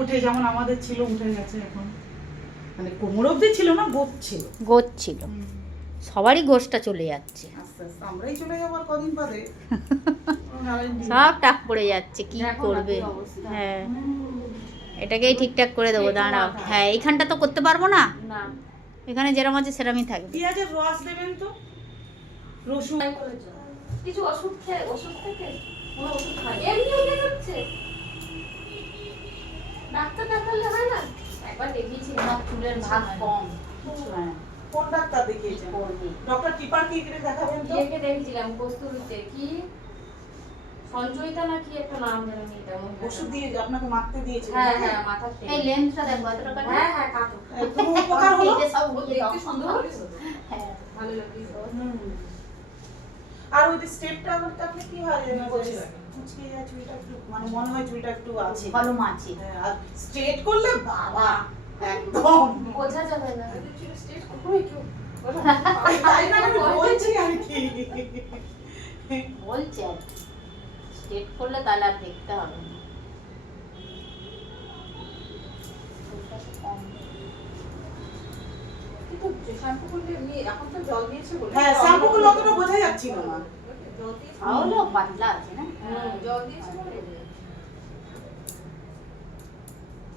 উঠে যেমন আমাদের ছিল উঠে গেছে এখন, মানে কোমর অবধি ছিল না, গোপ ছিল, গোছ ছিল, সবারই গোছটা চলে যাচ্ছে, আস্তে আস্তে আমরাই চলে যাবো আর কদিন বাদে। সব টাক পড়ে যাচ্ছে, কি করবে? হ্যাঁ, এটাকেই ঠিকঠাক করে দেবো, দাঁড়াও। হ্যাঁ, এইখানটা তো করতে পারবো না, এখানে যেরকম আছে সেরকমই থাকবে। পেঁয়াজের রস দেবেন তো, রসুন। কিছু ওষুধ খেয়ে ওষুধ থেকে কোনো ওষুধ খাই এমনি উঠে যাচ্ছে, ডাক্তার দেখালে হয় না? একবার দেখিয়েছিলাম আমার চুলের ভাগ কম। হ্যাঁ, কোন ডাক্তার দেখিয়েছেন? ডক্টর টিপার কি করে দেখাবেন তো? ইয়েকে দেখেছিলাম কস্তুরীতে, কি সঞ্চয়িতা না কি একটা নাম জানি এটা, ওষুধ দিয়ে আপনাকে মাখতে দিয়েছে? হ্যাঁ হ্যাঁ, মাথার তেল। এই লেন্সটা দেখো কতটা কাটে। হ্যাঁ হ্যাঁ, কাটো। একদম উপকার হলো। এই যে সব উড়িয়ে দাও। দেখতে সুন্দর হয়েছে। হ্যাঁ, ভালো লাগছে। হুম। আর ওই যে স্টেপটা আমারটা আপনি কি হয় কুচকে যায় চুলটা একটু, মানে মনে হয় চুলটা একটু আছে ভালো মাছি। হ্যাঁ, আর স্ট্রেট করলে বাবা একদম বোঝা যাবে না। তাই না, আমি বলছি আর কি। বলছে আর কি। স্ট্রেট করলে তাহলে আর দেখতে হবে না। চুলটা তো কম। শ্যাম্পু করলে এমনি এখন তো জল দিয়েছে বলে হ্যাঁ, শ্যাম্পু গুলো অতটা বোঝা যাচ্ছিল না। জল দিয়েছে তাহলে পাতলা আছে না? জল দিয়েছে বলে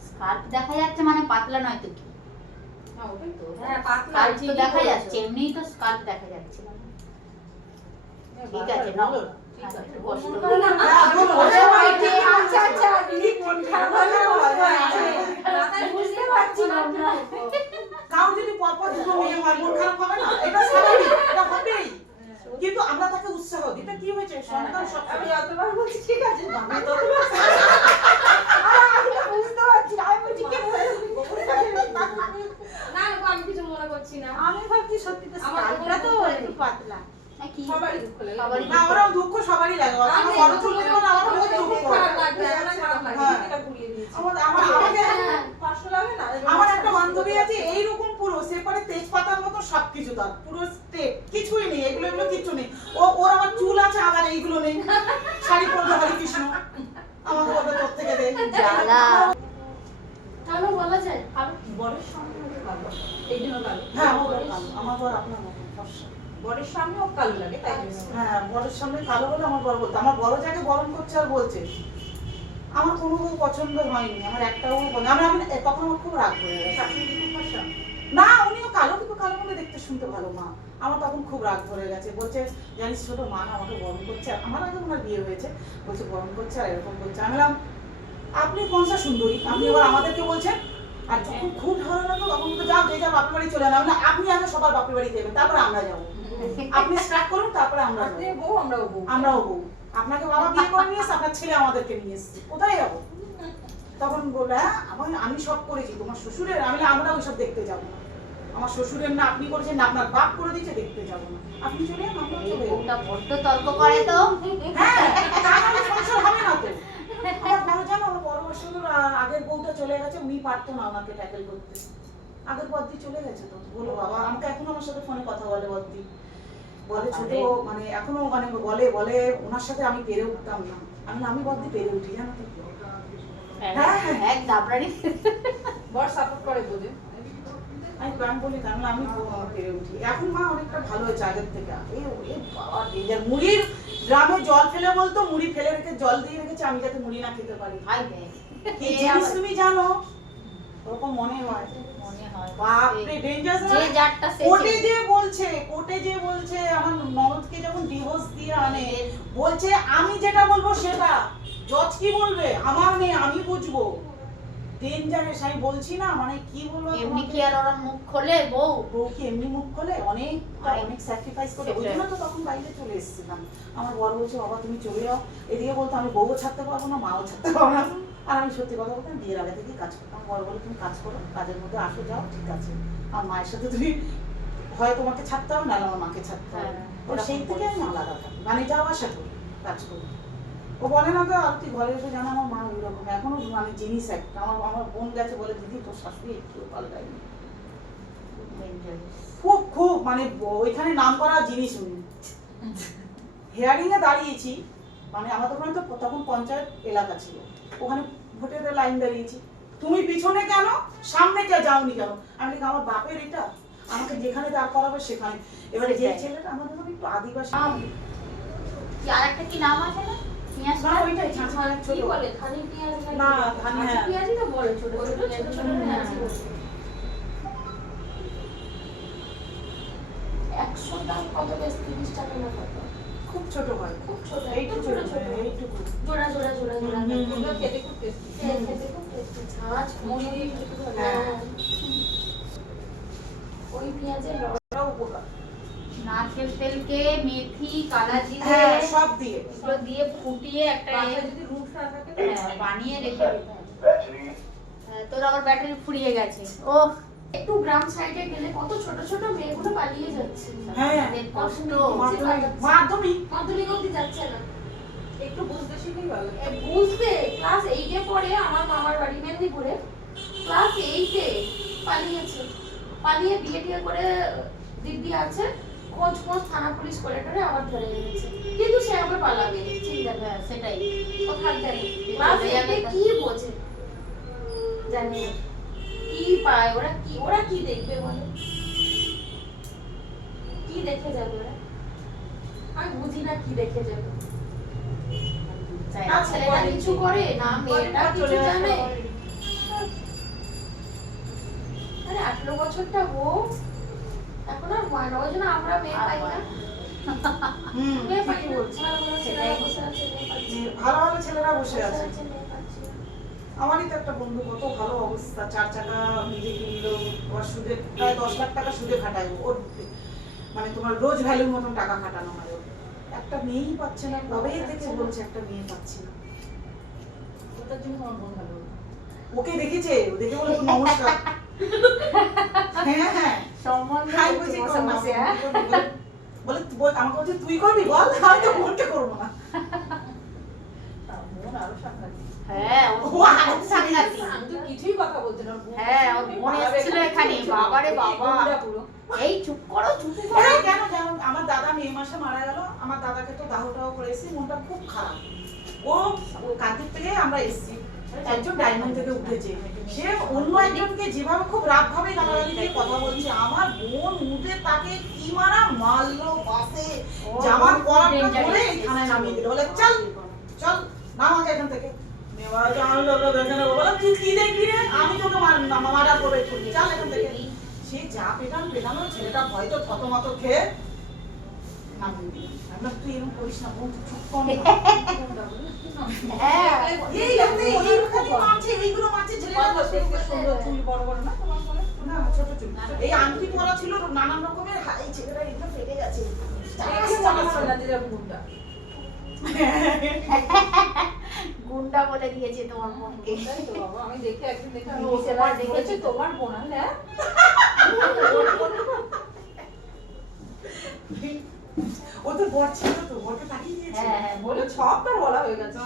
স্কার্ফ দেখা যাচ্ছে মানে পাতলা নয় তো কি? হ্যাঁ ওটাই তো হ্যাঁ, পাতলা স্কার্ফ তো ঠিকই দেখা বলেছো। যাচ্ছে, এমনিই তো স্কার্ফ দেখা যাচ্ছে না। ঠিক আছে, নাও। ঠিক আছে। একটু কষ্ট না, করে। না, না, হ্যাঁ, বলো, ওটা বলো। হয় ঠিক, আচ্ছা, আচ্ছা, দিদি কোন ঠান্ডা মাথায় বুঝতে পারছিলাম না। কারণ যদি পরপর দুটো মেয়ে হয় মন খারাপ হবে না, এটা স্বাভাবিক, এটা হবেই। কিন্তু আমরা তাকে উৎসাহ দিই, এটা কি হয়েছে সন্তান সব আমি যতবার বলছি ঠিক আছে আমি ততবার আমি তো বুঝতে পারছি না, আমি বলছি কে না না গো, আমি কিছু মনে করছি না। আমি ভাবছি সত্যি তো আমার স্কার্ফটা তো কোনো একটু পাতলা হ্যাঁ, কি? সবারই দুঃখ লাগে। সবারই না, ওরাও দুঃখ সবারই লাগে, আমার আমি বড় চুল দেখো না, আমার বহুত দুঃখ। খারাপ লাগবে, আমার খারাপ লাগবে। হ্যাঁ। এটা ঘুরিয়ে দিয়েছি আমাকে কষ্ট লাগে না আমার একটা বান্ধবী আছে এইরকম পুরো সেপারে তেজপাতার মতো সবকিছু, তার পুরো স্টেপ কিছুই নেই, এগুলো এগুলো কিছু নেই। ওর আবার চুল আছে আবার এইগুলো নেই, শাড়ি পরবে হরে কৃষ্ণ, আমাকে বলবে তোর থেকে দে। জ্বালা। কালো বলা যায়, কালো বরের সামনে ওকে কালো, এই জন্য কালো। হ্যাঁ, আমার বর কালো, আমার বর আপনার মতো ফর্সা। বরের সামনে ও কালো লাগে তাই জন্য। হ্যাঁ, বরের সামনে কালো বলে আমার বর বলতো, আমার বড় যাকে গরম করছে আর বলছে আমার কোনো বউ পছন্দ হয়নি, আমার একটাও বলে আমি তখন আমার খুব রাগ হয়ে গেছে। শাশুড়ি কি খুব ফর্সা? না, উনিও কালো, কিন্তু কালো বলে দেখতে শুনতে ভালো মা। আমার তখন খুব রাগ ধরে গেছে, বলছে জানিস ছোট মা না আমাকে গরম করছে, আমার আগে ওনার বিয়ে হয়েছে, বলছে গরম করছে আর এরকম করছে। আমি বললাম আপনি কোনসা সুন্দরী, আপনি এবার আমাদেরকে বলছেন? আর যখন খুব ভালো লাগলো তখন তো যাও, যে যার বাপের বাড়ি চলে যাও না, আপনি আগে সবার বাপের বাড়ি যাবেন, তারপরে আমরা যাবো। আপনি স্টার্ট করুন, তারপরে আমরা আপনি যাবো। বউ আমরাও বউ। আমরাও বউ, আপনাকে বাবা বিয়ে করে নিয়ে এসে আপনার ছেলে আমাদেরকে নিয়ে এসছে, কোথায় যাবো? তখন বললো হ্যাঁ আমি সব করেছি, তোমার শ্বশুরের? আমি বললাম, আমরা ওইসব দেখতে যাবো না, আমার শ্বশুরের না আপনি করেছেন না আপনার বাপ করে দিয়েছে, দেখতে যাবো না, আপনি চলে যান, আমরা এই চলে যাবো। বউটা বড্ড তর্ক করে তো। হ্যাঁ, তাহলে সংসার হবে না তো। আমার বড় জানো, আমার বড় শ্বশুর আগের বউটা চলে গেছে, উনি পারতো না ওনাকে ট্যাকেল করতে, আগের বদ্দি চলে গেছে তো। বলো বাবা, আমাকে এখনো আমার সাথে ফোনে কথা বলে বদ্দি, বলে ছোট মানে এখনো মানে বলে ওনার সাথে আমি পেরে উঠতাম না। আমি বদ্দি পেরে উঠি জানো তো। হ্যাঁ, হ্যাঁ। এক দাবড়ানি। বর সাপোর্ট করে বোঝে। আমি বলি তাহলে আমি পেরে উঠি। এখন মা অনেকটা ভালো হয়েছে আগের থেকে। এই বাবা ডেঞ্জার, মুড়ির গ্রামে জল ফেলে বলতো, মুড়ি ফেলে রেখে জল দিয়ে রেখেছে আমি যাতে মুড়ি না খেতে পারি। হাই রে। কি জিনিস তুমি জানো? ওরকম মনে হয়। মনে হয়। বাপরে ডেঞ্জার। যে যারটা সে কোর্টে যে বলছে আমার ননদকে যখন ডিভোর্স দিয়ে আনে, বলছে আমি যেটা বলবো সেটা, জজ কি বলবে আমার মেয়ে আমি বুঝবো। ডেঞ্জারেস, আমি বলছি না, মানে কি বলবো এমনি কি আর ওরা মুখ খোলে বউ? বউ কি এমনি মুখ খোলে? অনেক স্যাক্রিফাইস করে, ওই জন্য তো তখন বাইরে চলে এসেছিলাম। আমার বর বলছে বাবা তুমি চলে যাও, এদিকে বলতো আমি বউও ছাড়তে পারবো না, মাও ছাড়তে পারবো না। আর আমি সত্যি কথা বলতাম, বিয়ের আগে থেকেই কাজ করতাম। বর বলে তুমি কাজ করো, কাজের মধ্যে আসো যাও ঠিক আছে, আর মায়ের সাথে তুমি হয় তোমাকে ছাড়তে হবে, নাহলে আমার মাকে ছাড়তে হবে। তো সেই থেকে আমি আলাদা থাকি, মানে যাও আসা করি, কাজ করি। ও বলে না তো আর তুই ঘরে এসে জানা আমার মা ওইরকম এখনো মানে জিনিস একটা। আমার বোন গেছে বলে দিদি তোর শাশুড়ি একটু পাল্টায়নি, খুব মানে ওইখানে নাম করা জিনিস উনি। হেয়ারিং এ দাঁড়িয়েছি, মানে আমাদের ওখানে তো তখন পঞ্চায়েত এলাকা ছিল, ওখানে ভোটের লাইন দাঁড়িয়েছি, তুমি পিছনে কেন, সামনে কে যাওনি কেন? আমি বলি, আমার বাপের এটা, আমাকে যেখানে দাঁড় করাবে সেখানে। এবারে যে ছেলেটা আমাদের ওখানে একটু আদিবাসী, কি আরেকটা কি নাম আছে না পেঁয়াজ না ওইটাই ছাঁচি ছোট কি বলে ধানি পেঁয়াজ না, ধানি, কাঁচা হ্যাঁ। পেঁয়াজই তো বলে ছোট ছোট ছোট ছোট পেঁয়াজই বলে। 100 দাম কত বেশ 30 টাকা না কত? খুব ছোট হয়, খুব ছোট, এইটুকু ছোট ছোট। এইটুকু। জোড়া জোড়া জোড়া জোড়া হুম, হুম, ওগুলো হুম। খেতে খুব টেস্টি। খেতে খুব টেস্টি। ঝাঁঝ মুড়ি দিয়ে খেতে খুব ভালো। হ্যাঁ। হ্যাঁ। ওই পেঁয়াজের রস ওটাও উপকার। নারকেল তেলকে মেথি কালা জিরে হ্যাঁ, সব দিয়ে। এগুলো দিয়ে ফুটিয়ে একটা বাসায় যদি রুট না থাকে বানিয়ে রেখে দিতে হবে। তোর আবার ব্যাটারি ফুরিয়ে গেছে ও একটু গ্রাম সাইডে গেলে কত ছোট ছোট মেয়েগুলো পালিয়ে যাচ্ছে। হ্যাঁ, তাদের কষ্ট মাধ্যমিক মাধ্যমিক অবধি যাচ্ছে না। একটু বুঝতে শিখলেই ভালো। বুঝতে ক্লাস 8 এ পড়ে আমার মামার বাড়ি মেদিনীপুরে, ক্লাস 8 এ পালিয়েছে। পালিয়ে বিয়ে টিয়ে করে দিব্যি আছে, খোঁজ খোঁজ থানা পুলিশ করে টরে আবার ধরে এনেছে। কিন্তু সে আবার পালাবে, চিন্তা কর। সেটাই ও থাকবে না। ক্লাস 8 এ কি বোঝে জানি না। কি পায় ওরা কি দেখবে বলো? কি দেখে যাবে ওরা? আমি বুঝি না কি দেখে যাবে। না ছেলেটা কিছু করে না মেয়েটা কিছু জানে। আরে 18 বছরটা হোক, এখন আর হয় না। ওই জন্য আমরা মেয়ে পাই না। হুম, মেয়ে পাই না। ছেলেরা বসে আছে, মেয়ে পাচ্ছি না। ভালো ভালো ছেলেরা বসে বসে আছে। আছে, মেয়ে পাচ্ছি না। আমারই তো একটা বন্ধু, কত ভালো অবস্থা, 4 চাকা নিজে কিনলো, আবার সুদে প্রায় 10 লাখ টাকা সুদে খাটায় ওর, মানে তোমার রোজ ভ্যালুর মতন টাকা খাটানো হয় ওর। একটা মেয়েই পাচ্ছে না, কবে থেকে বলছে একটা মেয়ে পাচ্ছে না। ওটার জন্য তোমার বোন ভালো। ওকে দেখেছে, ও দেখে বলে নমস্কার। হ্যাঁ হ্যাঁ, সম্বন্ধ হাই হচ্ছে বলছি বসে কর না, বসে, হ্যাঁ? বলে আমাকে বলছে তুই করবি বল, আমি তো বোনকে করবো না। তা বোন আরো সাংঘাতিক। হ্যাঁ ও ও আরো সাংঘাতিক। আমি তো কিছুই কথা বলছি না, ওর বোন হ্যাঁ, ওর বোন পালাবে, এসেছিল এখানে, বাবারে বাবা। গুন্ডা পুরো। এই চুপ করো চুপ করো এই কেন কেন, আমার দাদা মে মাসে মারা গেল, আমার দাদাকে তো দাহটাও করেছি, মনটা খুব খারাপ। ও কান্তির থেকে আমরা এসেছি, একজন ডায়মন্ড থেকে উঠেছে, সে অন্য একজনকে যেভাবে খুব রাগ ভাবে গালাগালি দিয়ে কথা বলছে, আমার বোন উঠে তাকে কি মারা মারলো বাসে, জামার কলারটা ধরে এই থানায় নামিয়ে দিল, বলে চল চল নামাকে এখান থেকে। নেওয়া জানলো তো দেখে নেবো, বলে তুই কি দেখবি রে, আমি তোকে মারা করে ছুটি, চল এখান থেকে। সে যা পেটানো ছেলেটা হয়তো থতমত খেয়ে নামিয়ে দিল। আমি বললাম, তুই এরকম করিস না বোন, তুই চুপ কর না। হ্যাঁ এইগুলো মারছে ছেলেটা। কত দেখতে সুন্দর, চুল বড় বড় না তোমার বলে? না, ছোট চুল। এই আংটি পরা ছিল নানান রকমের, এই ছেলেটা এটা ফেটে গেছে। দেখে মনে হয় না যে এরকম গুন্ডা। গুন্ডা বলে দিয়েছে তোমার বোনকে তাই তো বাবা, আমি দেখে একদিন দেখে ও, আমি তোমার দেখেছি দেখেছি। তোমার বোন, হ্যাঁ? ও তো বর ছিল তো, বরকে তাকিয়ে দিয়েছে। হ্যাঁ হ্যাঁ বলে সবটা বলা হয়ে গেছে।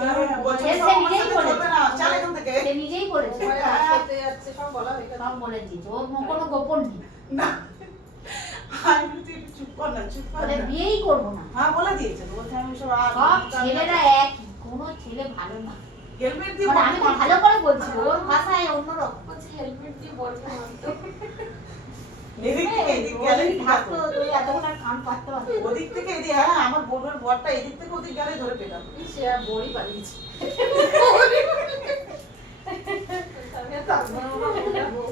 বলছে, সে সব আমার নিজেই সাথে বলেছে। চলবে না, চল এখান থেকে। সে নিজেই করেছে সবাই হাত করতে যাচ্ছে, সব বলা হয়ে গেছে। সব বলে দিয়েছে ওর কোনো গোপন নেই না, আমি বলি, তুই একটু চুপ কর না, চুপ কর বলে না। বিয়েই করবো না হ্যাঁ, বলে দিয়েছে, বলছে আমি সব সব ছেলেরা একই কোনো ছেলে ভালো না হেলমেট দিয়ে মানে আমি তো ভালো করে বলছি ওর ভাষায় অন্যরকম বলছে হেলমেট দিয়ে বলকে মারতো। এদিক থেকে এদিক গেলেই থাকতো থাকতো। তুই এতক্ষণ আর কান পাততে পারতো ওদিক থেকে এদিক, হ্যাঁ আমার বোনের বরটা এদিক থেকে ওদিক গেলে ধরে পেটাতো। সে আর বড়ি পালিয়েছে। আমি আর থাকবো না, আমার বোনটা বউ।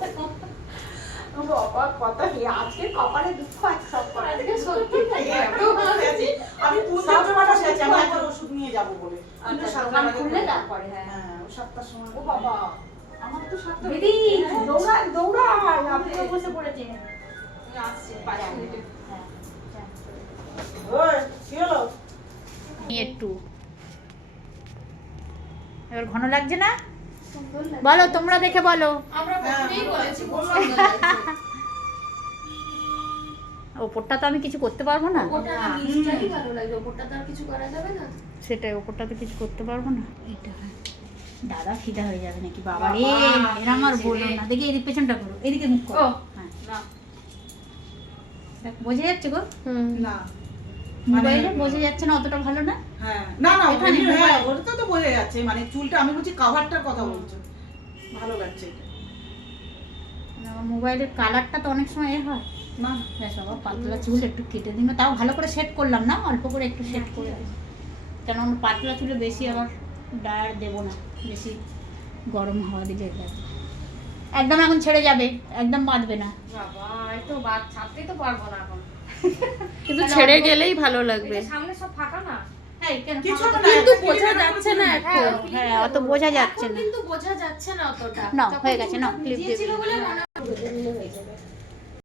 অবাক কথা কি আজকে কপালে দুঃখ আছে সব করে আজকে সত্যি তাই এত ভালো আছি। আমি পুজোর জন্য বসে আছি, আমি একবার ওষুধ নিয়ে যাবো বলে। কিন্তু আচ্ছা, সাতটার দোকান আগে খুললে খুলবে। তারপরে হ্যাঁ হ্যাঁ, ও 7টার সময়। ও বাবা, আমার তো সাতটা দিদি হ্যাঁ, দৌড়ান দৌড়ান আপনিও বসে পড়েছেন আমি আসছি 5 মিনিটে। হ্যাঁ ওই, কি হলো? একটু এবার ঘন লাগছে না বলো তোমরা দেখে বলো আমরা প্রথমেই বলেছি খুব বললাম। সুন্দর লাগছে। ওপরটা তো আমি কিছু করতে পারবো না ওটা না নিচটাই ভালো লাগছে, ওপরটা তো আর কিছু করা যাবে না। সেটাই ওপরটা তো কিছু করতে পারবো না এটা হ্যাঁ। দাদা ফিদা হয়ে যাবে নাকি বাবা রে বাবা, এরা আমার হয়েছে বলো রে। না দেখি এদিক পেছনটা করো এদিকে মুখ করো ও, হ্যাঁ না, দেখ, বোঝা যাচ্ছে গো না, মোবাইলে মানে- বোঝা যাচ্ছে না অতটা ভালো না হ্যাঁ, না না, এখানে ওখানে, হ্যাঁ, মোবাইল। ওটা তো বোঝা যাচ্ছে, মানে চুলটা, আমি বলছি কাভারটার কথা বলছো। ভালো লাগছে এটা। আমার মোবাইলের কালারটা তো অনেক সময় এ হয় না ব্যাস বাবা পাতলা চুল একটু কেটে দিন, তাও ভালো করে সেট করলাম না, অল্প করে একটু সেট করে দিই। কেন আমার পাতলা চুলে বেশি আবার ডায়ার দেবো না, বেশি গরম হাওয়া দিলে যাবে। একদম এখন ছেড়ে যাবে, একদম বাঁধবে না। বাবা এই তো বাদ ছাড়তেই তো পারবো না এখন। কিন্তু ছেড়ে গেলেই ভালো লাগবে। এই সামনে সব ফাঁকা না। এই কেন কিছু ফাঁকা? না, কিন্তু একটা বোঝা ক্লিপ যাচ্ছে না একটা এখন। হ্যাঁ অত বোঝা যাচ্ছে এখন না। কিন্তু বোঝা যাচ্ছে না অতটা। নাও, তখন হয়ে গেছে, নাও, চুলটা ক্লিপ দিয়ে ভিজিয়েছিল দিই। বলে মনে হয় হয়ে যাবে।